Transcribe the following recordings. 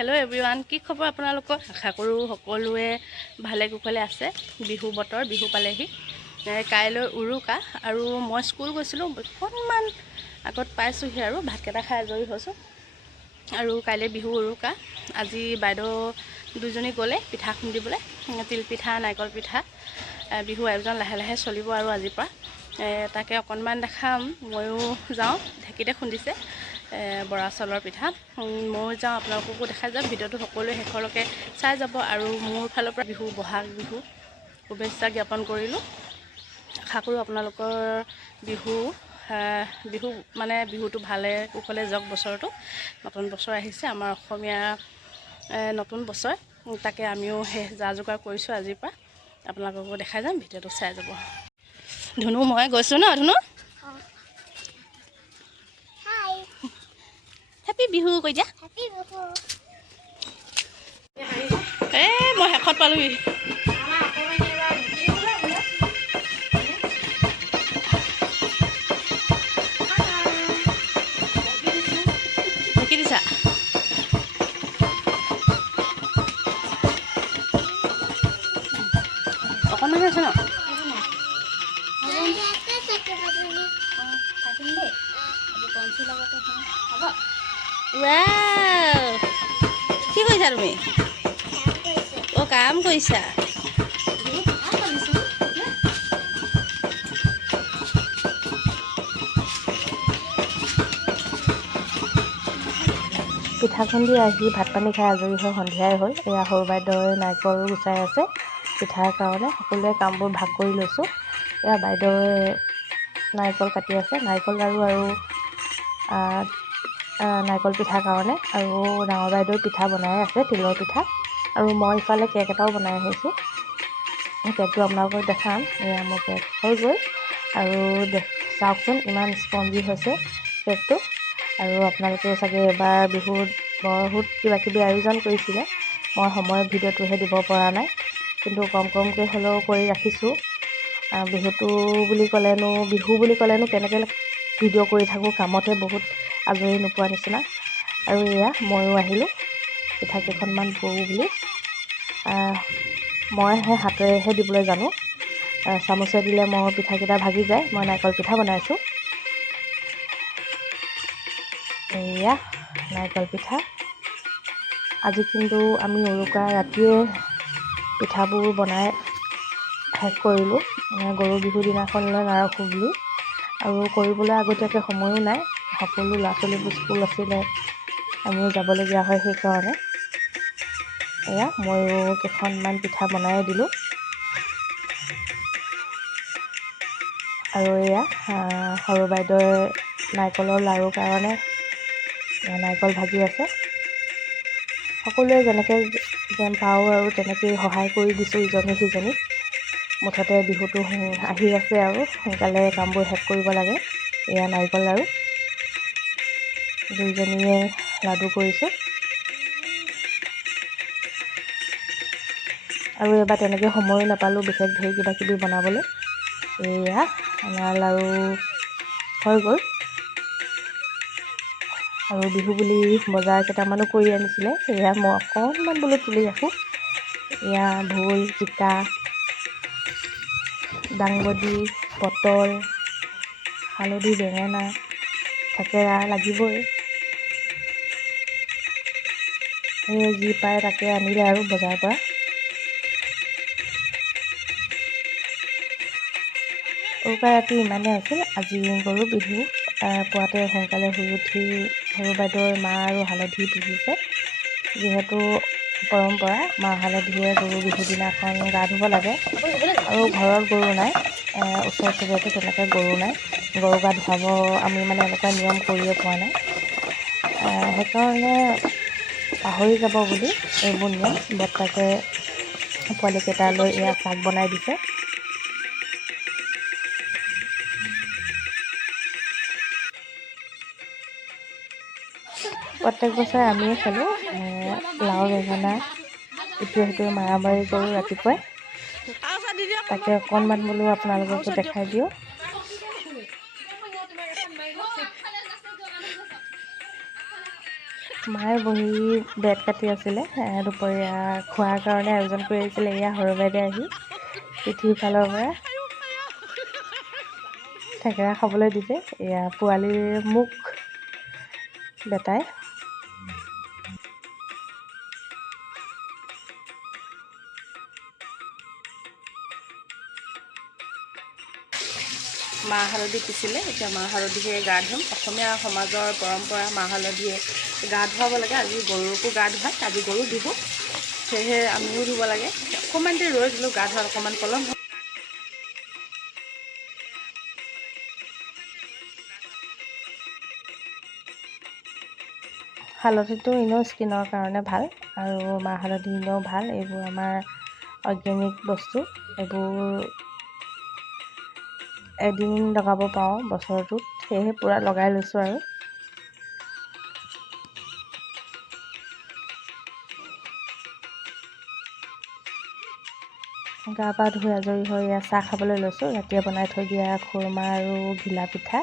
Hello' everyone, কি খবৰ আপোনালোকৰ? আশা কৰোঁ সকলোৱে ভালে কুশলে আছে। বিহু বতৰ, বিহু পালেহি। কাইলৈ উৰুকা আৰু মই স্কুল গৈছিলোঁ, অকণমান আগত পাইছোঁহি আৰু ভাতকেইটা খাই আজৰি হৈছোঁ। আৰু কাইলৈ বিহু উৰুকা। আজি বাইদেউ দুজনী গ'লে পিঠা খুন্দিবলৈ, তিলপিঠা, নাৰিকল পিঠা। বিহু আয়োজন লাহে লাহে চলিব আৰু আজিৰ পৰা তাকে অকণমান দেখাম। ময়ো যাওঁ, ঢেঁকীতে খুন্দিছে বৰা চাউলৰ পিঠা। ময়ো যাওঁ, আপোনালোককো দেখাই যাম। ভিডিঅ'টো সকলোৱে শেষলৈকে চাই যাব। আৰু মোৰ ফালৰ পৰা বহাগ বিহু শুভেচ্ছা জ্ঞাপন কৰিলোঁ। আশা কৰোঁ আপোনালোকৰ বিহুটো ভালে কুশলে যাওক। বছৰটো নতুন বছৰ আহিছে, আমাৰ অসমীয়া নতুন বছৰ। তাকে আমিও যা যোগাৰ কৰিছোঁ আজিৰ পৰা। আপোনালোককো দেখাই যাম, ভিডিঅ'টো চাই যাব। ধুনু মই গৈছোঁ ন? ধুনু হেপী বিহু কৈ দিয়া। মই শেষত পালোহি। ঢেঁকী দিছা? অকণমান আছে ন? কি কৰিছা তুমি? কাম কৰিছা? পিঠা খুন্দি আহি ভাত পানী খাই আজৰি হৈ সন্ধিয়াই হ'ল। এয়া সৰু বাইদেউৱে নাৰিকল গুচাই আছে পিঠাৰ কাৰণে। সকলোৱে কামবোৰ ভাগ কৰি লৈছোঁ। এয়া বাইদেউৱে নাৰিকল কাটি আছে, নাৰিকল লাড়ু আৰু নাৰিকল পিঠাৰ কাৰণে। আৰু ডাঙৰ বাইদেউ পিঠা বনাই আছে, তিলৰ পিঠা। আৰু মই ইফালে কেক এটাও বনাই আহিছোঁ। কেকটো আপোনালোকক দেখাম। এয়া মোৰ কেক হৈ গ'ল। আৰু চাওকচোন ইমান স্পঞ্জি হৈছে কেকটো। আৰু আপোনালোকেও চাগে এবাৰ বিহুত বহুত কিবাকিবি আয়োজন কৰিছিলে। মই সময়ত ভিডিঅ'টোহে দিব পৰা নাই, কিন্তু কমকৈ হ'লেও কৰি ৰাখিছোঁ। বিহু বুলি ক'লেনো কেনেকৈ ভিডিঅ' কৰি থাকোঁ, কামতে বহুত আজৰি নোপোৱা নিচিনা। আৰু এয়া ময়ো আহিলোঁ পিঠা কেইখনমান পুৰো বুলি। মই সেই হাতেৰেহে দিবলৈ জানো, চামুচে দিলে মোৰ পিঠাকেইটা ভাগি যায়। মই নাৰিকল পিঠা বনাইছোঁ। এয়া নাৰিকল পিঠা। আজি কিন্তু আমি উৰুকা ৰাতিয়ে পিঠাবোৰ বনাই শেষ কৰিলোঁ, গৰু বিহুৰ দিনাখনলৈ নাৰাখোঁ বুলি। আৰু কৰিবলৈ আগতীয়াকৈ সময়ো নাই। সকলো ল'ৰা ছোৱালীবোৰ স্কুল আছিলে, আমিও যাবলগীয়া হয়। সেইকাৰণে এয়া ময়ো কেইখনমান পিঠা বনাই দিলোঁ। আৰু এয়া সৰু বাইদেউৱে নাৰিকলৰ লাড়ুৰ কাৰণে নাৰিকল ভাজি আছে। সকলোৱে যেনেকৈ পাওঁ আৰু তেনেকেই সহায় কৰি দিছোঁ ইজনী সিজনীক। মুঠতে বিহুটো আহি আছে আৰু সোনকালে কামবোৰ শেষ কৰিব লাগে। এয়া নাৰিকল লাড়ু দুইজনীয়ে লাডু কৰিছোঁ। আৰু এবাৰ তেনেকৈ সময়ো নাপালোঁ বিশেষ ধেৰ কিবাকিবি বনাবলৈ। এয়া আমাৰ লাড়ু হৈ গ'ল। আৰু বিহু বুলি বজাৰ কেইটামানো কৰি আনিছিলে, এয়া মই অকণমান বোলো তুলি ৰাখোঁ। এয়া ভোল, জিকা, দাংবডি, পটল, হালধি, বেঙেনা, থেকেৰা লাগিবই। সেই যি পায় তাকে আনিলে আৰু বজাৰৰ পৰা। উৰুকা ৰাতি ইমানে আছিল। আজি গৰু বিহু। পুৱাতে সোনকালে শুই উঠি সৰু বাইদেউৰ মাহ আৰু হালধি পিচিছে। যিহেতু পৰম্পৰা, মাহ হালধিৰে গৰু বিহুৰ দিনাখন গা ধুব লাগে। আৰু ঘৰত গৰু নাই, ওচৰ চুবুৰীয়াতো তেনেকৈ গৰু নাই। গৰু গা ধুৱাব আমি এনেকুৱা নিয়ম কৰিয়ে পোৱা নাই। সেইকাৰণে পাহৰি যাব বুলি এইবোৰ নিয়ম বৰ্তাকে পোৱালিকেইটালৈ এয়া চাক বনাই দিছে। প্ৰত্যেক বছৰে আমিয়ে খেলোঁ, লাও বেঙেনা ইটোৱে সিটোৱে মাৰামাৰি কৰোঁ ৰাতিপুৱাই। তাকে অকণমান বোলো আপোনালোককো দেখাই দিওঁ। মায়ে বহি বেত কাটি আছিলে দুপৰীয়া খোৱাৰ কাৰণে আয়োজন কৰি আহিছিলে। এয়া সৰু বাইদেউ আহি পিঠিৰ ফালৰ পৰা থেকেৰা খাবলৈ দিছে। এয়া পোৱালীৰ মুখ বেটাই মাহ হালধি পিছিলে। এতিয়া মাহ হালধিৰে গা ধুম। অসমীয়া সমাজৰ পৰম্পৰা মাহ হালধিৰে গা ধুৱাব লাগে। আজি গৰুকো গা ধুৱায়, আজি গৰু বিহু, সেয়েহে আমিও ধুব লাগে। অকণমান দেৰি ৰৈ দিলোঁ, গা ধোৱাত অকণমান পলম হ'ল। হালধিটো এনেও স্কিনৰ কাৰণে ভাল আৰু মাহ হালধি এনেও ভাল। এইবোৰ আমাৰ অৰ্গেনিক বস্তু। এইবোৰ এদিন লগাব পাৰোঁ বছৰটোত, সেয়েহে পূৰা লগাই লৈছোঁ আৰু। গা পা ধুই আজৰি হৈ চাহ খাবলৈ লৈছোঁ। ৰাতিয়ে বনাই থৈ দিয়া খুৰমা আৰু ঘিলা পিঠা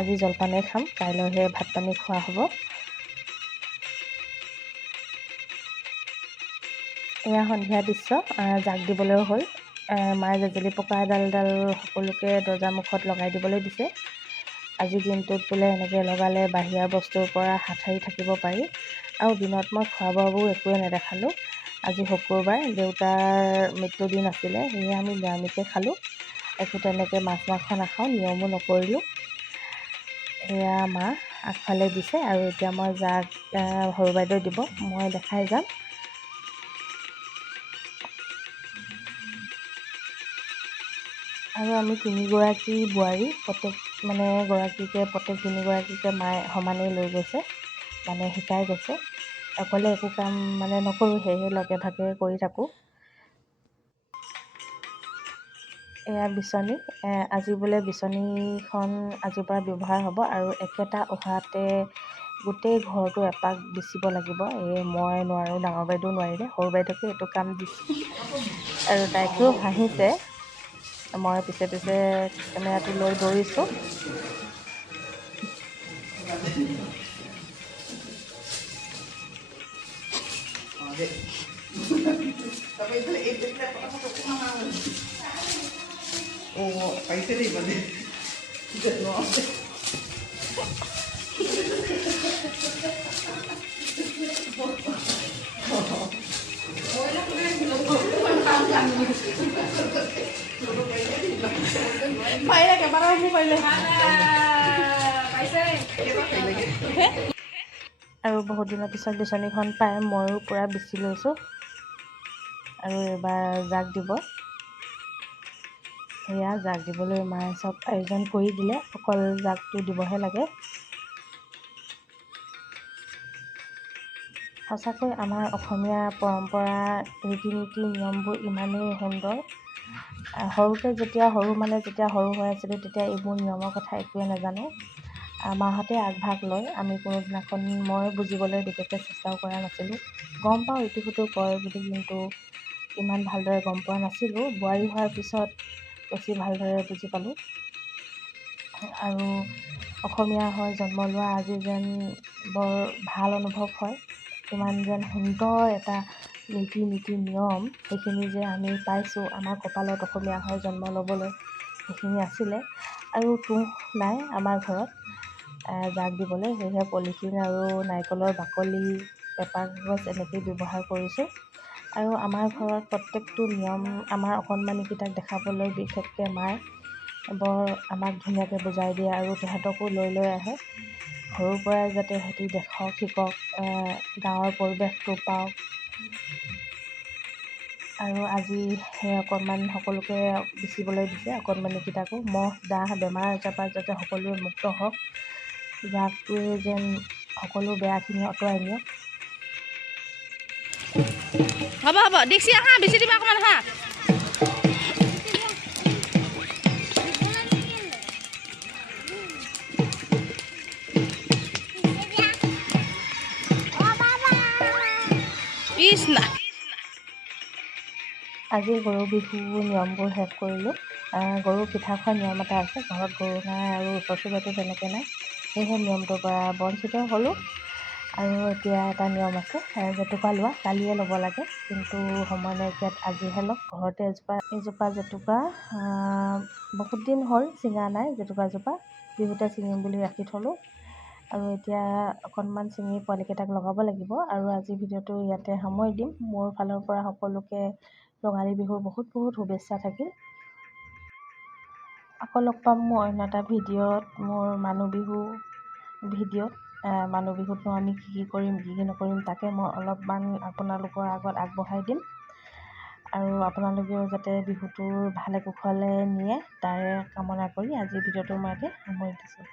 আজি জলপানেই খাম, কাইলৈহে ভাত পানী খোৱা হ'ব। এয়া সন্ধিয়া দৃশ্য, জাক দিবলৈও হ'ল। মায়ে জেজেলি পকা এডাল সকলোকে দৰ্জা মুখত লগাই দিবলৈ দিছে। আজিৰ দিনটোত বোলে এনেকৈ লগালে বাহিৰা বস্তুৰ পৰা হাত সাৰি থাকিব পাৰি। আৰু দিনত মই খোৱা বোৱাবোৰ একোৱে নেদেখালোঁ। আজি শুক্ৰবাৰ, দেউতাৰ মৃত্যুদিন আছিলে, সেয়ে আমি নিৰামিষে খালোঁ। একো তেনেকৈ মাছ মাংস নাখাওঁ, নিয়মো নকৰিলোঁ। এয়া মা আগফালে দিছে আৰু এতিয়া মই জাক সৰু বাইদেউ দিব, মই দেখাই যাম। আৰু আমি তিনিগৰাকী বোৱাৰী, প্ৰত্যেক তিনিগৰাকীকে মায়ে সমানেই লৈ গৈছে, শিকাই গৈছে। অকলে একো কাম নকৰোঁ, সেয়েহে লগে ভাগে কৰি থাকোঁ। এয়া বিচনী, আজি বোলে বিচনীখন আজিৰ পৰা ব্যৱহাৰ হ'ব আৰু একেটা উহাতে গোটেই ঘৰটো এপাক বিচিব লাগিব। মই নোৱাৰোঁ, ডাঙৰ বাইদেউ নোৱাৰিলে, সৰু বাইদেউকে এইটো কাম দিছোঁ আৰু তাইকো হাঁহিছে। মই পিছে পিছে কেমেৰাটো লৈ দৌৰিছোঁ। আৰু বহুত দিনৰ পিছত বিচনীখন পাই ময়ো পূৰা বিচি লৈছোঁ আৰু এইবাৰ জাক দিব। সেয়া জাক দিবলৈ মায়ে চব আয়োজন কৰি দিলে, অকল জাকটো দিবহে লাগে। সঁচাকৈ আমাৰ অসমীয়া পৰম্পৰা, ৰীতি নীতি নিয়মবোৰ ইমানেই সুন্দৰ। যেতিয়া সৰু হৈ আছিলোঁ, তেতিয়া এইবোৰ নিয়মৰ কথা একোৱে নাজানো। মাহঁতে আগভাগ লয়, আমি কোনোদিনাখন মই বুজিবলৈ বিশেষকৈ চেষ্টাও কৰা নাছিলোঁ। গম পাওঁ ইটো সিটো কয় বুলি, কিন্তু ইমান ভালদৰে গম পোৱা নাছিলোঁ। বোৱাৰী হোৱাৰ পিছত বেছি ভালদৰে বুজি পালোঁ। আৰু অসমীয়া হৈ জন্ম লোৱা আজি যেন বৰ ভাল অনুভৱ হয়। ইমান যেন সুন্দৰ এটা নীতি নিয়ম, সেইখিনি যে আমি পাইছোঁ, আমাৰ কপালত অসমীয়া হৈ জন্ম ল'বলৈ সেইখিনি আছিলে। আৰু তুঁহ নাই আমাৰ ঘৰত জাক দিবলৈ, সেয়েহে পলিথিন আৰু নাৰিকলৰ বাকলি, পেপাৰ কাগজ এনেকেই ব্যৱহাৰ কৰিছোঁ। আৰু আমাৰ ঘৰত প্ৰত্যেকটো নিয়ম আমাৰ অকণমানিকেইটাক দেখাবলৈ বিশেষকৈ মায়ে বৰ আমাক ধুনীয়াকৈ বুজাই দিয়ে আৰু তেহেঁতকো লৈ আহে, সৰুৰ পৰাই যাতে সিহঁতি দেখক, শিকক, গাঁৱৰ পৰিৱেশটো পাওক। আৰু আজি সেই অকণমান সকলোকে বিচিবলৈ দিছে, অকণমানিকেইটাকো। মহ দাহ বেমাৰ আজাৰৰ পৰা যাতে সকলোৱে মুক্ত হওক, জাকটোৱে যেন সকলো বেয়াখিনি আঁতৰাই নিয়ক। হ'ব দীক্ষি আহা, বিচি দিবা অকণমান আহা। কৃষ্ণা। আজি গৰু বিহু নিয়মবোৰ শেষ কৰিলোঁ। গৰু পিঠা খোৱাৰ নিয়ম এটা আছে, ঘৰত গৰু নাই আৰু ওচৰ চুবুৰীয়াটো তেনেকৈ নাই, সেয়েহে নিয়মটোৰ পৰা বঞ্চিত হ'লোঁ। আৰু এতিয়া এটা নিয়ম আছে, জেতুকা লোৱা কালিয়ে ল'ব লাগে, কিন্তু সময় নাইকিয়াত আজিহে লওক। ঘৰতে এইজোপা জেতুকা বহুত দিন হ'ল ছিঙা নাই। জেতুকাজোপা বিহুতে ছিঙিম বুলি ৰাখি থ'লোঁ, আৰু এতিয়া অকণমান ছিঙি পোৱালিকেইটাক লগাব লাগিব। আৰু আজি ভিডিঅ'টো ইয়াতে সামৰি দিম। মোৰ ফালৰ পৰা সকলোকে ৰঙালী বিহুৰ বহুত বহুত শুভেচ্ছা থাকিল। আকৌ লগ পাম মোৰ অন্য এটা ভিডিঅ'ত, মোৰ মানুহ বিহুতনো আমি কি কৰিম কি নকৰিম তাকে মই অলপমান আপোনালোকৰ আগত আগবঢ়াই দিম। আৰু আপোনালোকেও যাতে বিহুটো ভালে কুশলে নিয়ে তাৰে কামনা কৰি আজি ভিডিঅ'টো মই ইয়াতে সামৰি দিছোঁ।